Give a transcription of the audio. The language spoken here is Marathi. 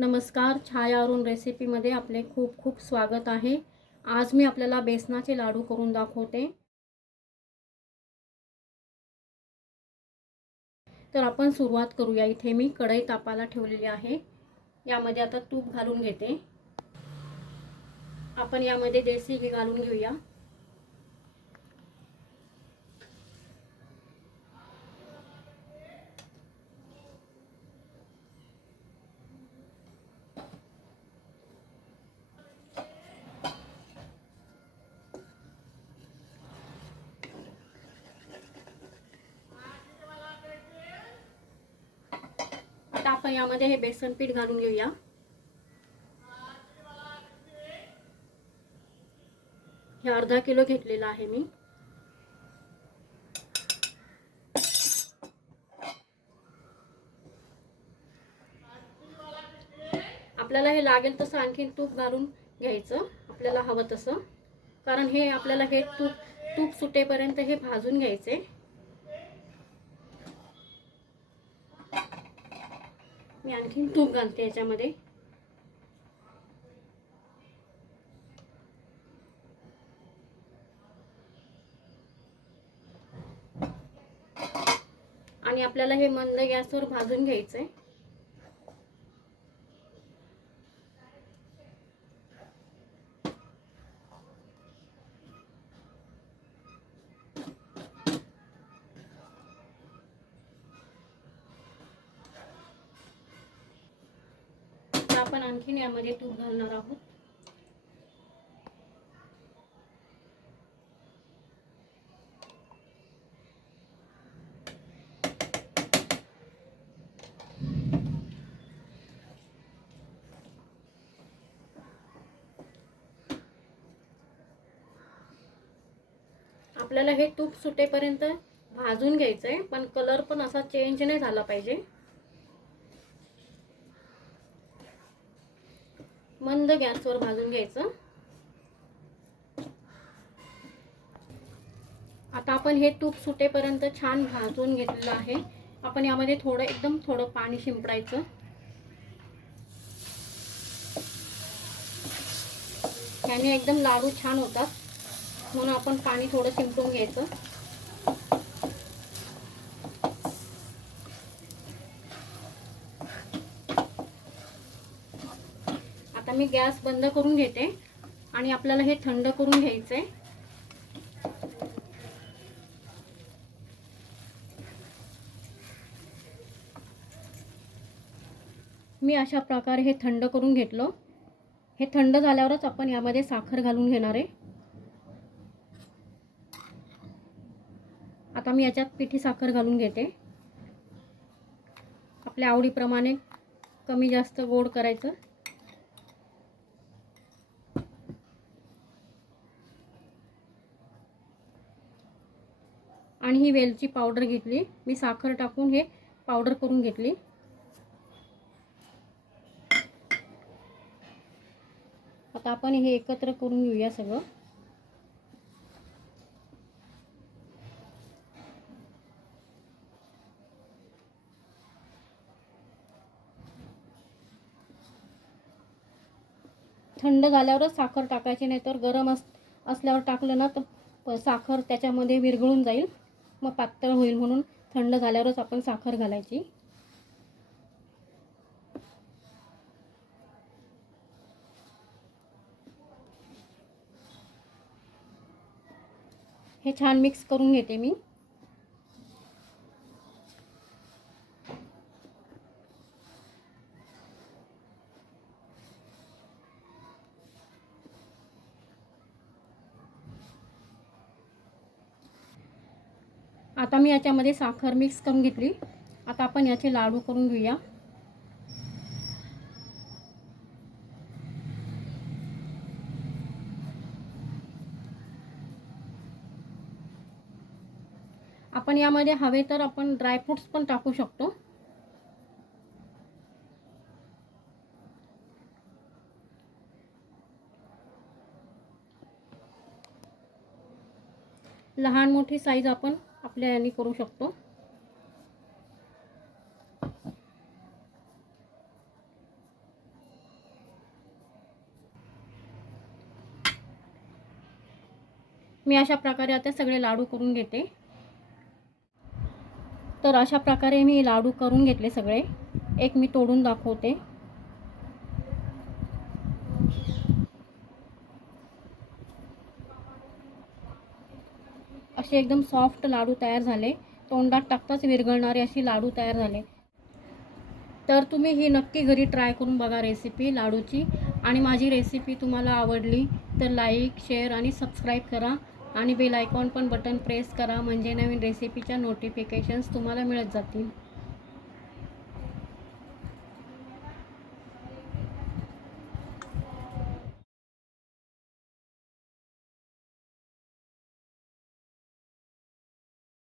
नमस्कार छाया अरुण रेसिपीमध्ये आपले खूप खूप स्वागत आहे. आज मी आपल्याला बेसनाचे लाडू करून दाखवते. तर आपण सुरुवात करूया. इथे मी कढई तापाला ठेवलेली आहे. यामध्ये आता तूप घालून घेते. आपण यामध्ये देसी घी घालून घेऊया. आता यामध्ये हे बेसन पीठ घालून घेऊया. हे अर्धा किलो घेतलेलं आहे मी. आपल्याला हे लागेल तसं आणखीन तूप घालून घ्यायचं आपल्याला हवं तसं. कारण हे आपल्याला हे तूप तूप सुटेपर्यंत हे भाजून घ्यायचे. मी आणखीन तूप घालते याच्यामध्ये. आणि आपल्याला हे मंद गॅसवर भाजून घ्यायचं आहे आपण आणखीन यामध्ये तूप घालणार आहोत. आपल्याला हे तूप सुटेपर्यंत भाजून घ्यायचं आहे पण कलर पण असा चेंज नाही झाला पाहिजे. मंद गॅसवर भाजून घ्यायचं. आता आपण हे तूप सुटेपर्यंत छान भाजून घेतलेलं आहे. आपण यामध्ये थोडं एकदम थोडं पाणी शिंपडायचं. ह्याने एकदम लाडू छान होतात. म्हणून आपण पाणी थोडं शिंपडून घ्यायचं. आता मी गॅस बंद करून घेते आणि आपल्याला हे थंड करून घ्यायचं आहे मी अशा प्रकारे हे थंड करून घेतलं. हे थंड झाल्यावरच आपण यामध्ये साखर घालून घेणार आहे. आता मी याच्यात पिठी साखर घालून घेते. आपल्या आवडीप्रमाणे कमी जास्त गोड करायचं. आणि ही वेलची पावडर घेतली. मी साखर टाकून हे पावडर करून घेतली. आता आपण हे एकत्र करून घेऊया सगळं. थंड झाल्यावरच साखर टाकायची नाही तर गरम अस असल्यावर टाकलं ना तर साखर त्याच्यामध्ये विरघळून जाईल. मग पातळ होईल म्हणून थंड झाल्यावरच आपण साखर घालायची. हे छान मिक्स करून घेते मी. आता मी याच्यामध्ये साखर मिक्स करून घेतली. आता आपण याचे लाडू करून घेऊया. आपण यामध्ये हवे तर आपण ड्रायफ्रुट्स पण टाकू शकतो. लहान मोठी साईज आपण आपल्या याने करू शकतो. मी अशा प्रकारे आता सगळे लाडू करून घेते. तर अशा प्रकारे मी लाडू करून घेतले सगळे. एक मी तोडून दाखवते. असे एकदम सॉफ्ट लाडू तयार झाले. तोंडात टाकताच विरघळणारे असे लाडू तयार झाले. तर तुम्ही ही नक्की घरी ट्राय करून बघा रेसिपी लाडूची. आणि माझी रेसिपी तुम्हाला आवडली तर लाईक शेअर आणि सबस्क्राईब करा. आणि बेल आयकॉन पण बटन प्रेस करा. म्हणजे नवीन रेसिपीच्या नोटिफिकेशन्स तुम्हाला मिळत जातील.